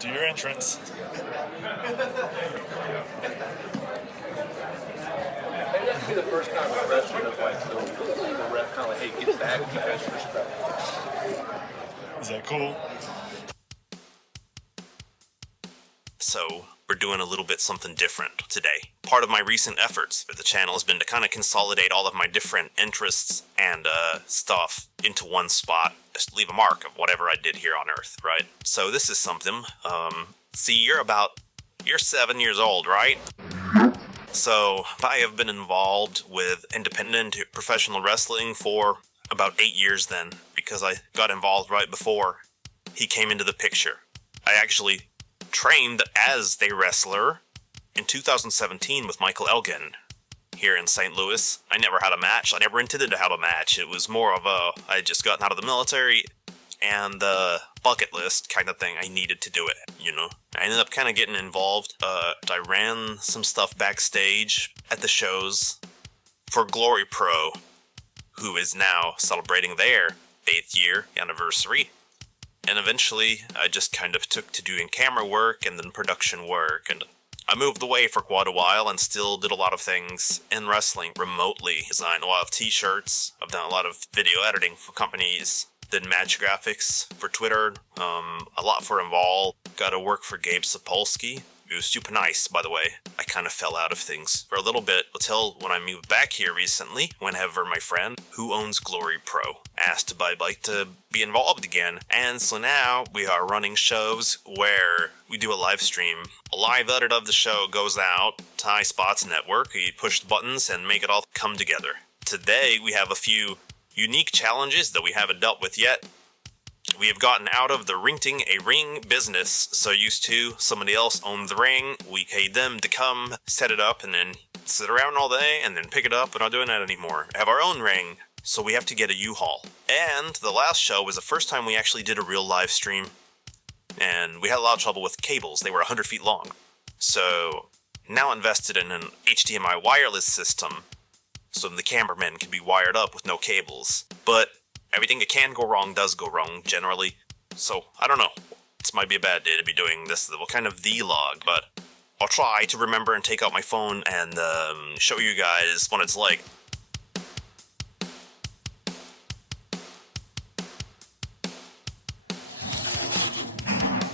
Do your entrance. Maybe that could be the first time a wrestler does like so the ref kind of like, hey, get back, you guys respect. Is that cool? So, we're doing a little bit something different today. Part of my recent efforts for the channel has been to kind of consolidate all of my different interests and stuff into one spot. Just leave a mark of whatever I did here on Earth, right? So this is something, see, you're 7 years old, right? So, I have been involved with independent professional wrestling for about 8 years then, because I got involved right before he came into the picture. I actually trained as a wrestler in 2017 with Michael Elgin here in St. Louis. I never had a match. I never intended to have a match. It was more of a, I had just gotten out of the military and the bucket list kind of thing. I needed to do it, you know. I ended up kind of getting involved. I ran some stuff backstage at the shows for Glory Pro, who is now celebrating their 8th year anniversary. And eventually, I just kind of took to doing camera work and then production work, and I moved away for quite a while and still did a lot of things in wrestling remotely. Designed a lot of t-shirts, I've done a lot of video editing for companies, did match graphics for Twitter, a lot for Envol, got to work for Gabe Sapolsky. It was super nice, by the way. I kind of fell out of things for a little bit until when I moved back here recently, whenever my friend, who owns Glory Pro, asked if I'd like to be involved again. And so now we are running shows where we do a live stream. A live edit of the show goes out to Highspots Network. You push the buttons and make it all come together. Today we have a few unique challenges that we haven't dealt with yet. We have gotten out of the renting a ring business. So used to, somebody else owned the ring. We paid them to come, set it up, and then sit around all day, and then pick it up. We're not doing that anymore. Have our own ring, so we have to get a U-Haul. And the last show was the first time we actually did a real live stream. And we had a lot of trouble with cables. They were 100 feet long. So now invested in an HDMI wireless system, so the cameramen can be wired up with no cables. But everything that can go wrong does go wrong, generally. So, I don't know. This might be a bad day to be doing this little kind of vlog, but I'll try to remember and take out my phone and show you guys what it's like.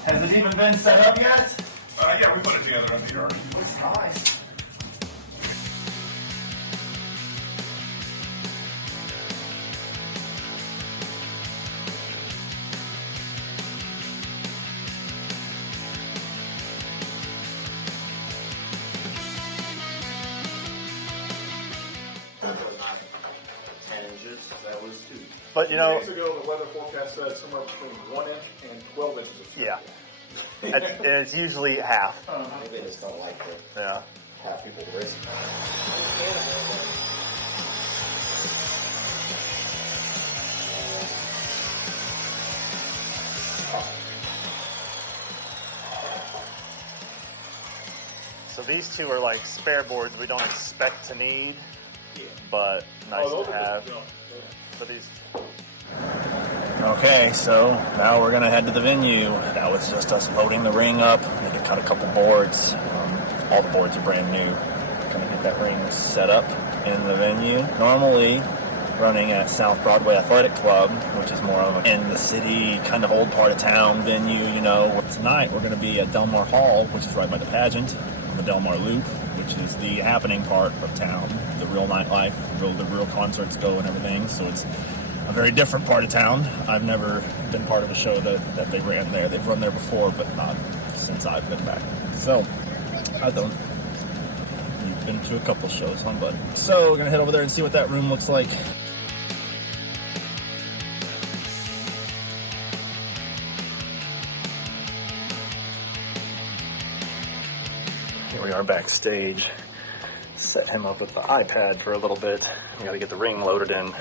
Has it even been set up yet? Yeah, we put it together in the yard. It's nice. But you know, 2 days ago, the weather forecast said somewhere between 1 inch and 12 inches of snow. yeah, and it's usually half. Maybe they just don't like to Yeah. have people risk. So these two are like spare boards we don't expect to need, but nice to have. But these. Okay, so now we're gonna head to the venue. That was just us loading the ring up. We had to cut a couple boards. All the boards are brand new. Gonna get that ring set up in the venue. Normally running at South Broadway Athletic Club, which is more of a in the city, kind of old part of town venue, you know. Tonight we're gonna be at Delmar Hall, which is right by the pageant, on the Delmar Loop, which is the happening part of town, the real nightlife, the real concerts go and everything. So it's a very different part of town. I've never been part of a show that they ran there. They've run there before, but not since I've been back. So, I don't. You've been to a couple shows, huh, bud? So, we're going to head over there and see what that room looks like. Here we are backstage. Set him up with the iPad for a little bit. We got to get the ring loaded in.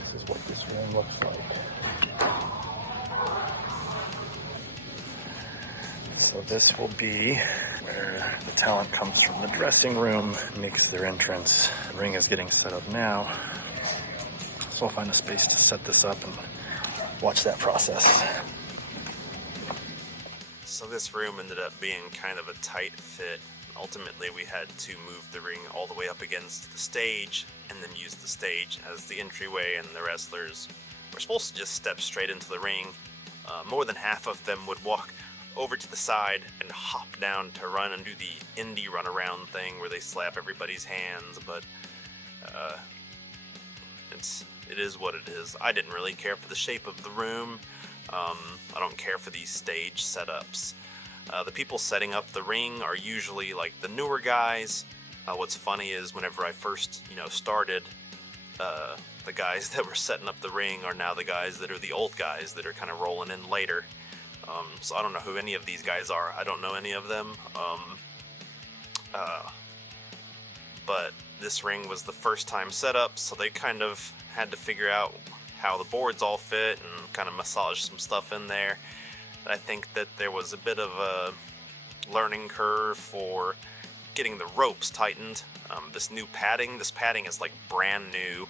This is what this room looks like. So this will be where the talent comes from the dressing room, makes their entrance. The ring is getting set up now. So I'll find a space to set this up and watch that process. So this room ended up being kind of a tight fit. Ultimately, we had to move the ring all the way up against the stage and then use the stage as the entryway, and the wrestlers were supposed to just step straight into the ring. More than half of them would walk over to the side and hop down to run and do the indie runaround thing where they slap everybody's hands, but it is what it is. I didn't really care for the shape of the room. I don't care for these stage setups. The people setting up the ring are usually like the newer guys. What's funny is whenever I first, started, the guys that were setting up the ring are now the guys that are the old guys that are kind of rolling in later. So I don't know who any of these guys are. I don't know any of them. But this ring was the first time set up, so they kind of had to figure out how the boards all fit and kind of massage some stuff in there. I think that there was a bit of a learning curve for getting the ropes tightened. This padding is like brand new.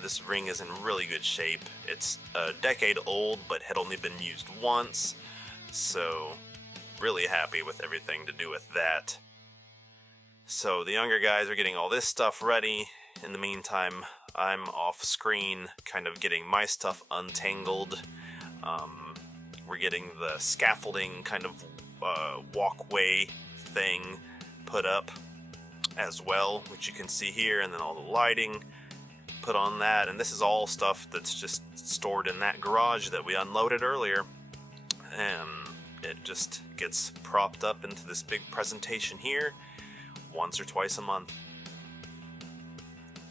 This ring is in really good shape. It's a decade old, but had only been used once. So, really happy with everything to do with that. So, the younger guys are getting all this stuff ready. In the meantime, I'm off screen, kind of getting my stuff untangled. We're getting the scaffolding kind of walkway thing put up as well, which you can see here, and then all the lighting put on that. And this is all stuff that's just stored in that garage that we unloaded earlier, and it just gets propped up into this big presentation here once or twice a month.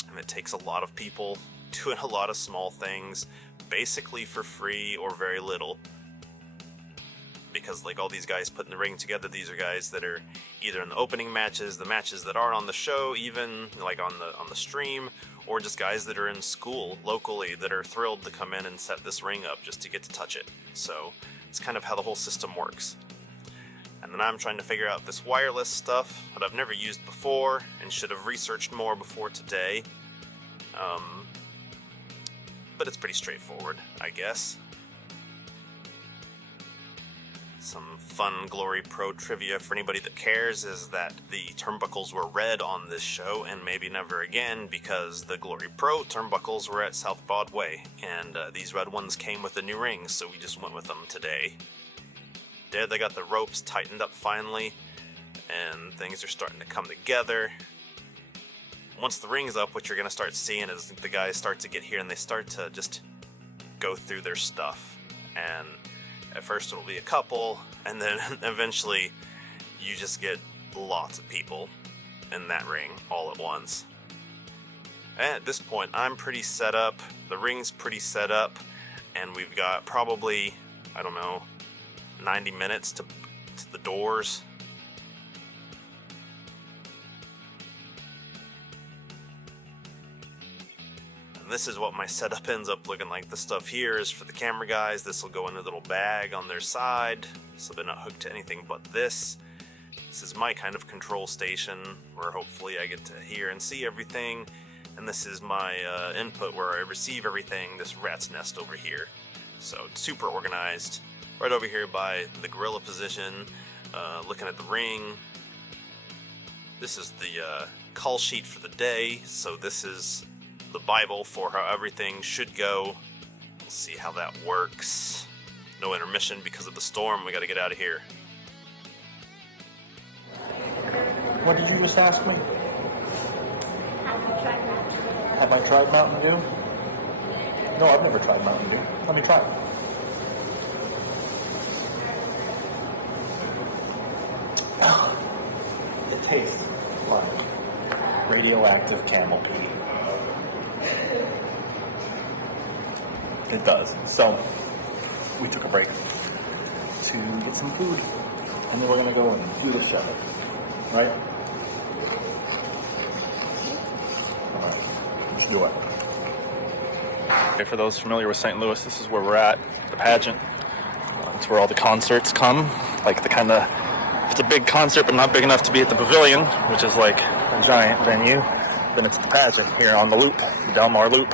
And it takes a lot of people doing a lot of small things, basically for free or very little. Because like all these guys putting the ring together, these are guys that are either in the opening matches, the matches that aren't on the show, even like on the stream, or just guys that are in school locally that are thrilled to come in and set this ring up just to get to touch it. So it's kind of how the whole system works. And then I'm trying to figure out this wireless stuff that I've never used before and should have researched more before today. But it's pretty straightforward, I guess. Some fun Glory Pro trivia for anybody that cares is that the turnbuckles were red on this show and maybe never again because the Glory Pro turnbuckles were at South Broadway, and these red ones came with the new rings, so we just went with them today. There they got the ropes tightened up finally, and things are starting to come together. Once the ring's up, what you're going to start seeing is the guys start to get here and they start to just go through their stuff. And at first it'll be a couple, and then eventually you just get lots of people in that ring all at once. And at this point, I'm pretty set up, the ring's pretty set up, and we've got probably, 90 minutes to the doors. And this is what my setup ends up looking like. This stuff here is for the camera guys. This will go in a little bag on their side, so they're not hooked to anything but this. This is my kind of control station, where hopefully I get to hear and see everything. And this is my input, where I receive everything, this rat's nest over here. So it's super organized. Right over here by the gorilla position, looking at the ring. This is the call sheet for the day, so this is the Bible for how everything should go. We'll see how that works. No intermission because of the storm. We got to get out of here. What did you just ask me? Have I tried Mountain Dew? Have I tried Mountain Dew? No, I've never tried Mountain Dew. Let me try it. It tastes like radioactive camel pee. It does. So, we took a break to get some food, and then we're going to go and do the show. Right? Alright, let's do it. Okay, for those familiar with St. Louis, this is where we're at, the pageant. It's where all the concerts come, like the kind of, it's a big concert but not big enough to be at the Pavilion, which is like a giant venue. Then it's the pageant here on the loop, the Delmar Loop.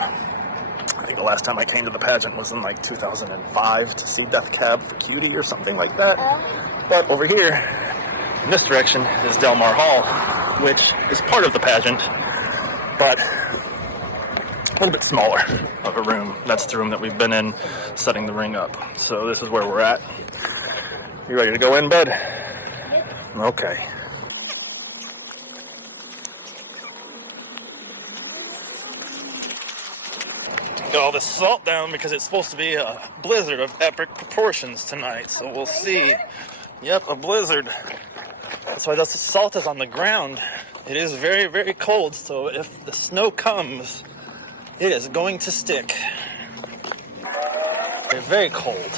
I think the last time I came to the pageant was in like 2005 to see Death Cab for Cutie or something like that. But over here, in this direction, is Delmar Hall, which is part of the pageant, but a little bit smaller of a room. That's the room that we've been in setting the ring up. So this is where we're at. You ready to go in, bud? Okay. Got all this salt down because it's supposed to be a blizzard of epic proportions tonight, so we'll see. Yep, a blizzard. That's why the salt is on the ground. It is very, very cold, so if the snow comes, it is going to stick. It's very cold.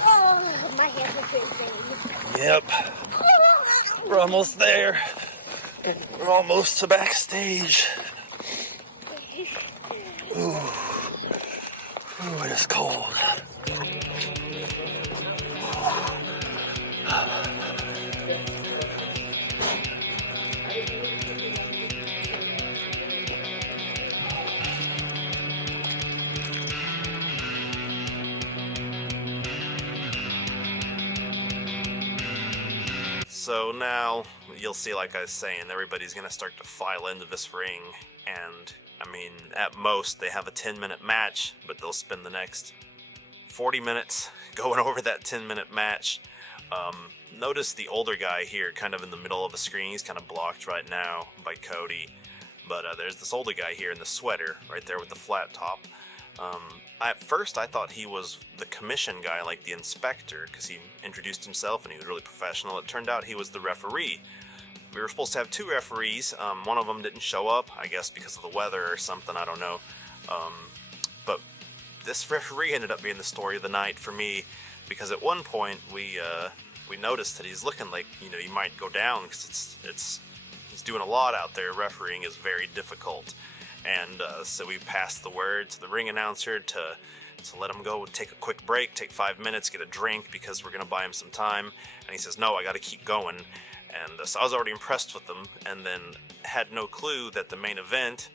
Oh, my hands are freezing. Yep. We're almost there. We're almost to backstage. Ooh. Ooh, it is cold. So now, you'll see, like I was saying, everybody's going to start to file into this ring, and, I mean, at most, they have a 10-minute match, but they'll spend the next 40 minutes going over that 10-minute match. Notice the older guy here, kind of in the middle of the screen. He's kind of blocked right now by Cody, but there's this older guy here in the sweater, right there with the flat top. At first, I thought he was the commission guy, like the inspector, because he introduced himself and he was really professional. It turned out he was the referee. We were supposed to have two referees. One of them didn't show up, I guess because of the weather or something, I don't know. But this referee ended up being the story of the night for me, because at one point we noticed that he's looking like, you know, he might go down, because he's doing a lot out there. Refereeing is very difficult. And so we passed the word to the ring announcer to let him go, take a quick break, take 5 minutes, get a drink, because we're going to buy him some time. And he says, no, I got to keep going. And so I was already impressed with him, and then had no clue that the main event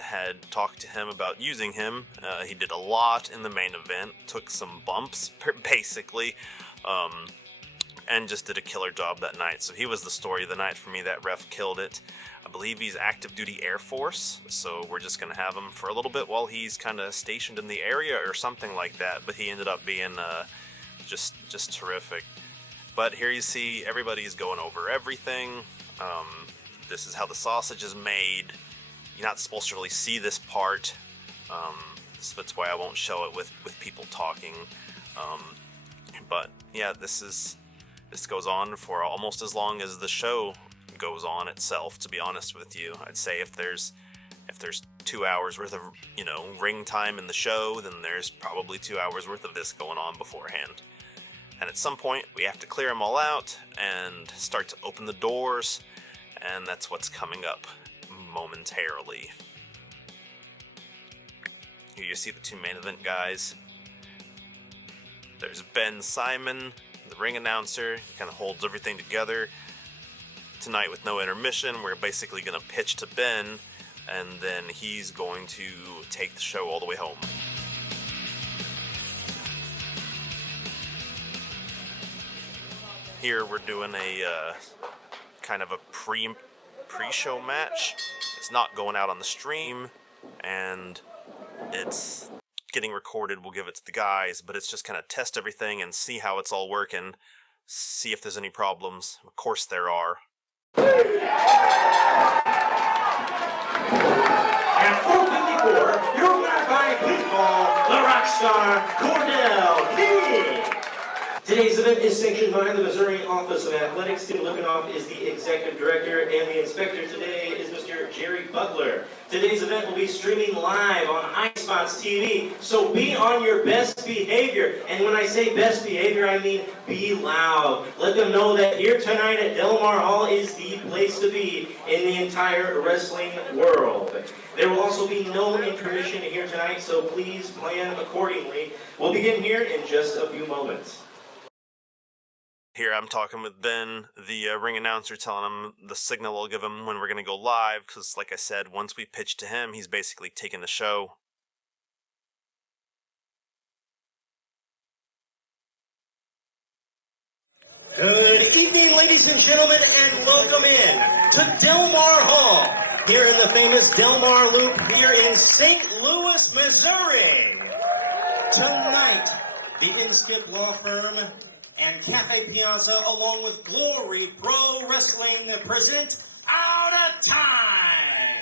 had talked to him about using him. He did a lot in the main event, took some bumps, basically, and just did a killer job that night. So he was the story of the night for me. That ref killed it. I believe he's active duty Air Force, so we're just going to have him for a little bit while he's kind of stationed in the area or something like that, but he ended up being just terrific. But here you see everybody's going over everything. This is how the sausage is made. You're not supposed to really see this part, so that's why I won't show it with people talking. But yeah, this goes on for almost as long as the show goes on itself, to be honest with you. I'd say if there's 2 hours worth of, you know, ring time in the show, then there's probably 2 hours worth of this going on beforehand. And at some point we have to clear them all out and start to open the doors, and that's what's coming up momentarily. Here you see the two main event guys. There's Ben Simon, the ring announcer. He kind of holds everything together. Tonight, with no intermission, we're basically going to pitch to Ben, and then he's going to take the show all the way home. Here we're doing a kind of a pre-show match. It's not going out on the stream, and it's getting recorded. We'll give it to the guys, but it's just kind of test everything and see how it's all working, see if there's any problems. Of course there are. At 454, you're back by baseball, the rock star Cordell King. Today's event is sanctioned by the Missouri Office of Athletics. Tim Lipinoff is the executive director, and the inspector today is Mr. Jerry Butler. Today's event will be streaming live on Highspots TV, so be on your best behavior. And when I say best behavior, I mean be loud. Let them know that here tonight at Delmar Hall is the place to be in the entire wrestling world. There will also be no intermission here tonight, so please plan accordingly. We'll begin here in just a few moments. Here I'm talking with Ben, the ring announcer, telling him the signal I'll give him when we're going to go live, because like I said, once we pitch to him, he's basically taking the show. ladies and gentlemen, and welcome in to Delmar Hall, here in the famous Delmar Loop here in St. Louis, Missouri. Tonight, the Inskip Law Firm and Cafe Piazza, along with Glory Pro Wrestling, present Out of Time.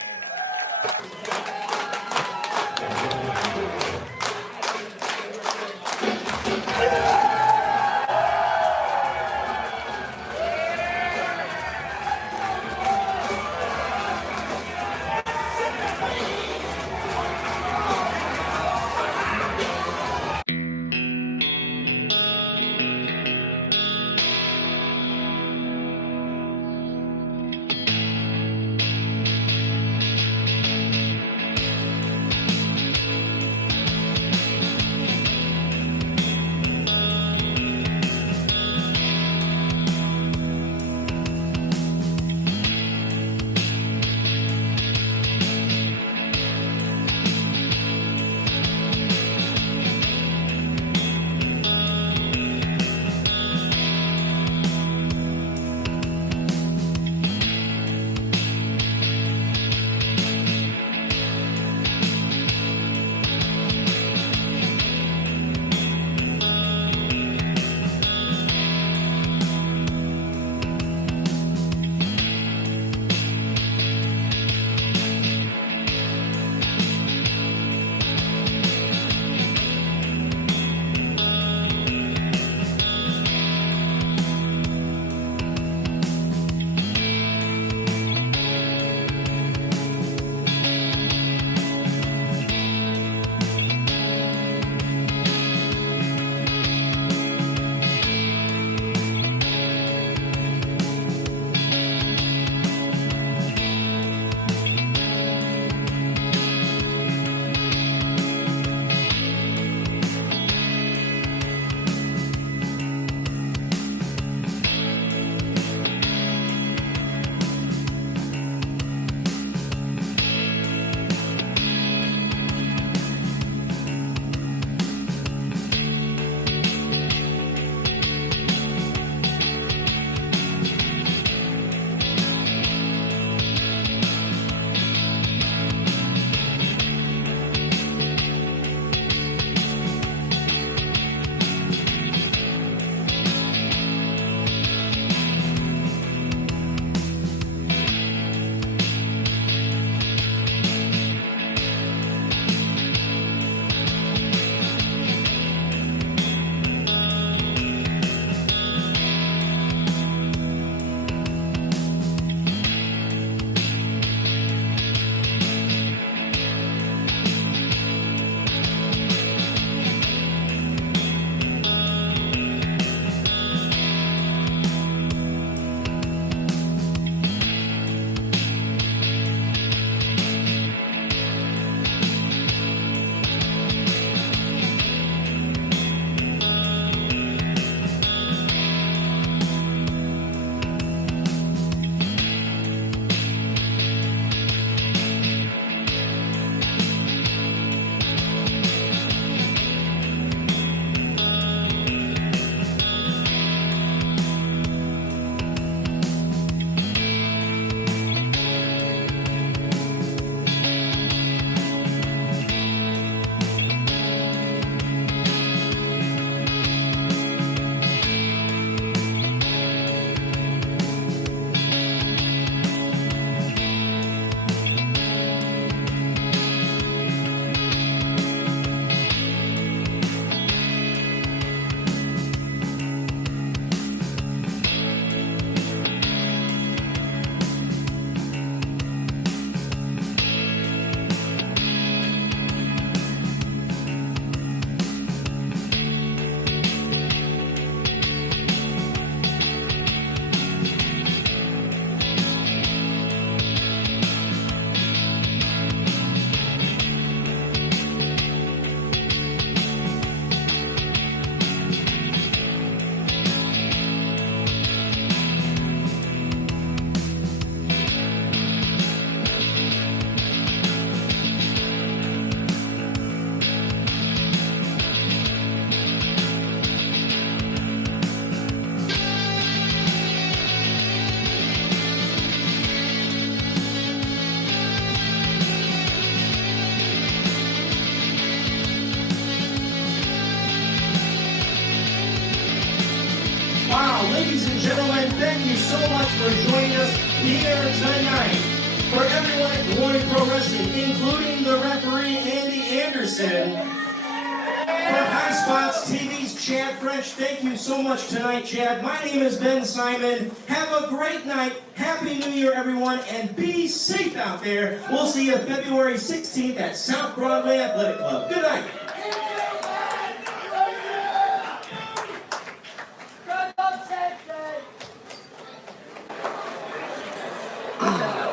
ladies and gentlemen, thank you so much for joining us here tonight. For everyone at Glory Pro Wrestling, including the referee Andy Anderson, for Highspots TV's Chad French, thank you so much tonight, Chad. My name is Ben Simon. Have a great night. Happy New Year, everyone, and be safe out there. We'll see you February 16th at South Broadway Athletic Club. Good night.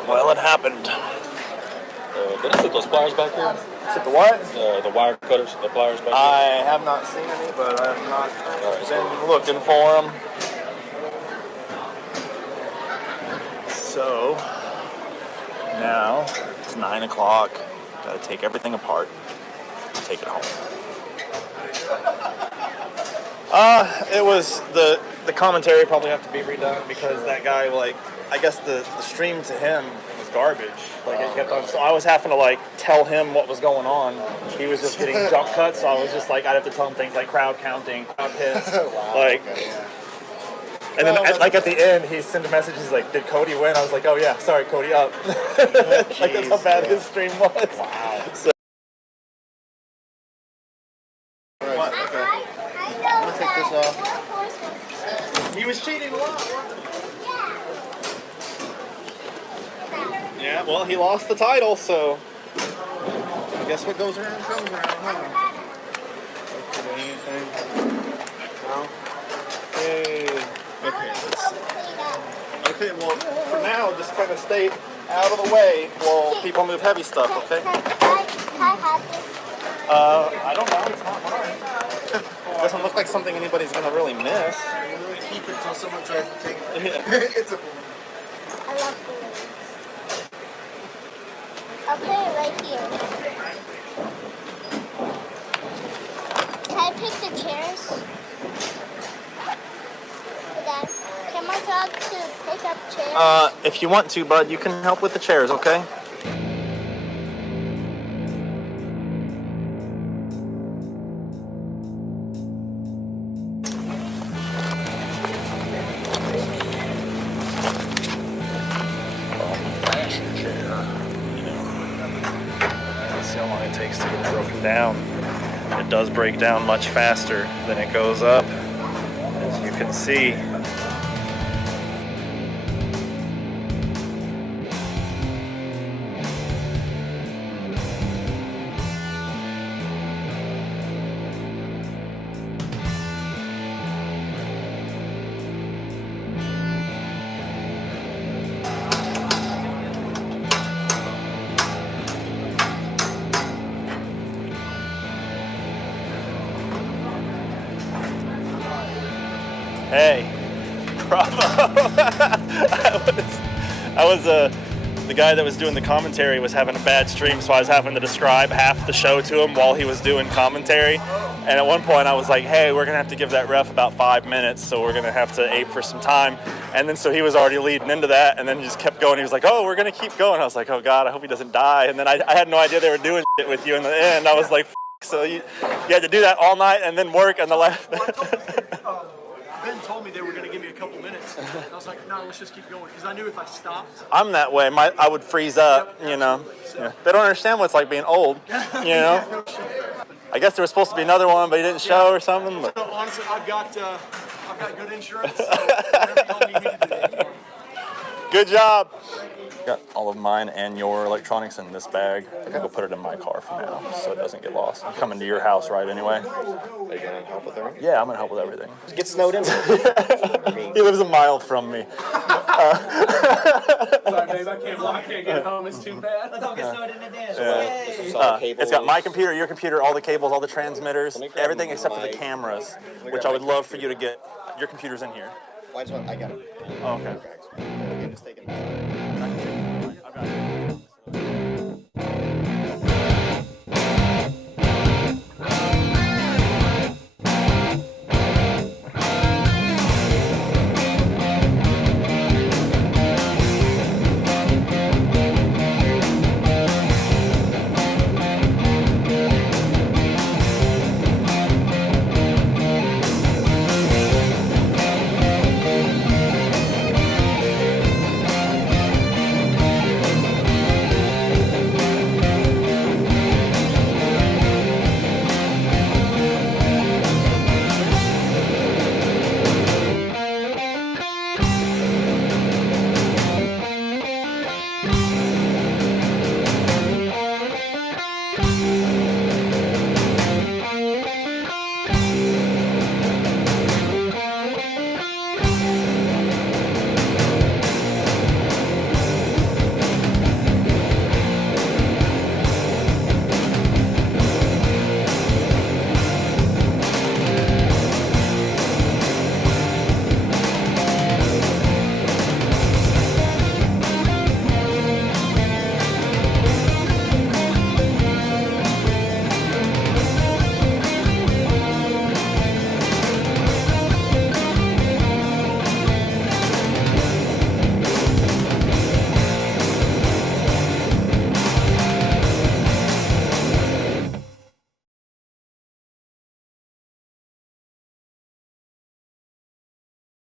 Well, it happened. Did I set those pliers back here? Sit the what? The wire cutters, the pliers back here? I have not seen any, but I have not been looking for them. So, now it's 9 o'clock. Gotta take everything apart, take it home. It was the commentary probably have to be redone because that guy, like, I guess the stream to him was garbage. Like, it kept on, so I was having to, like, tell him what was going on. He was just getting jump cuts, so I was just like, I'd have to tell him things like crowd counting, crowd hits, like. And then, like, at the end, he sent a message. He's like, "Did Cody win?" I was like, "Oh yeah, sorry, Cody up." Like, that's how bad his stream was. Wow. So, I'm gonna take this off. he was cheating a lot. Yeah, well, he lost the title, so I guess what goes around comes around, huh? No? Hey. Okay, well, for now, just kind of stay out of the way while people move heavy stuff, okay? I don't know, it's not mine. It doesn't look like something anybody's gonna really miss. Keep it until someone tries to take it. Yeah. It's a I love balloons. I'll put it right here. Can I pick the chairs? Dad, can my dog to pick up chairs? If you want to, bud, you can help with the chairs, okay? That's how long it takes to get broken down. It does break down much faster than it goes up, as you can see. Hey, bravo! The guy that was doing the commentary was having a bad stream, so I was having to describe half the show to him while he was doing commentary. And at one point I was like, hey, we're gonna have to give that ref about 5 minutes, so we're gonna have to ape for some time. And then so he was already leading into that, and then he just kept going. He was like, oh, we're gonna keep going. I was like, oh God, I hope he doesn't die. And then I had no idea they were doing shit with you in the end. I was like, so you had to do that all night and then work on the last. Ben told me they were going to give me a couple minutes. And I was like, no, let's just keep going. Because I knew if I stopped. I'm that way. I would freeze up, you know. Yeah. They don't understand what it's like being old, you know. I guess there was supposed to be another one, but he didn't show or something. But. So honestly, I've got good insurance. So whatever y'all need me to do. Good job. Got all of mine and your electronics in this bag. I'm gonna go put it in my car for now, so it doesn't get lost. I'm coming to your house, right? Anyway. Are you gonna help with everything? Yeah, I'm gonna help with everything. Get snowed in. He lives a mile from me. Sorry, babe, I can't get home. It's too bad. Let's all get snowed in today. It's got my computer, your computer, all the cables, all the transmitters, everything except for the cameras, which I would love for you to get. Your computer's in here. I got it. Oh, okay. Okay, just take it.